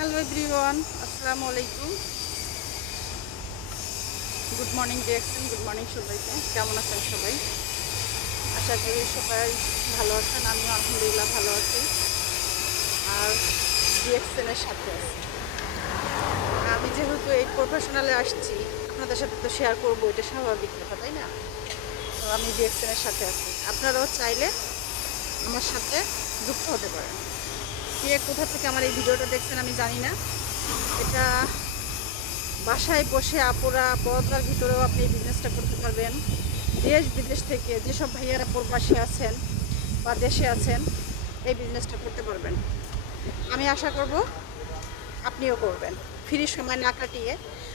Hello everyone, আসসালামু আলাইকুম। Good morning DXN, good morning সবাইকে। কেমন আছেন সবাই? আশা করি সবাই ভালো আছেন। আমিও আলহামদুলিল্লাহ ভালো আছি। আর ডিএক্সএনের সাথে আছি। আমি যেহেতু এই প্রফেশনালে আসছি, আপনাদের সাথে তো শেয়ার করবো, এটা স্বাভাবিক কথা, তাই না? তো আমি ডিএক্সএনের সাথে আছি। আপনারাও চাইলে আমার সাথে যুক্ত হতে পারেন। কে কোথা থেকে আমার এই ভিডিওটা দেখছেন আমি জানি না। এটা বাসায় বসে আপুরা পর্দার ভিতরেও আপনি এই বিজনেসটা করতে পারবেন। দেশ বিদেশ থেকে যেসব ভাইয়ারা প্রবাসী আছেন বা দেশে আছেন, এই বিজনেসটা করতে পারবেন। আমি আশা করব আপনিও করবেন, ফ্রি সময় না কাটিয়ে।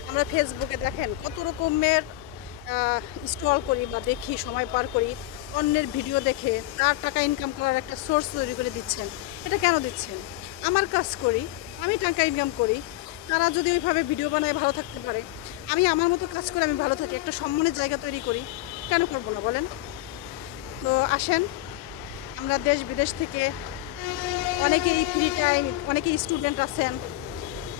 আমরা ফেসবুকে দেখেন কত রকমের স্ক্রল করি বা দেখি, সময় পার করি, অন্যের ভিডিও দেখে তার টাকা ইনকাম করার একটা সোর্স তৈরি করে দিচ্ছেন। এটা কেন দিচ্ছেন? আমার কাজ করি, আমি টাকা ইনকাম করি, তারা যদি ওইভাবে ভিডিও বানায় ভালো থাকতে পারে, আমি আমার মতো কাজ করে আমি ভালো থাকি, একটা সম্মানের জায়গা তৈরি করি, কেন করবো না বলেন? তো আসেন, আমরা দেশ বিদেশ থেকে অনেকেই ফ্রি টাইম, অনেকেই স্টুডেন্ট আছেন,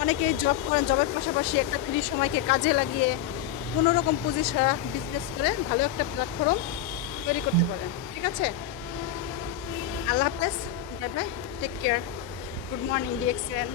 অনেকেই জব করেন, জবের পাশাপাশি একটা ফ্রি সময়কে কাজে লাগিয়ে কোনো রকম পুঁজি ছাড়া বিজনেস করে ভালো একটা প্ল্যাটফর্ম তৈরি করতে পারেন। ঠিক আছে? আল্লাহ হাফেজ, bye bye, take care, good morning DXN.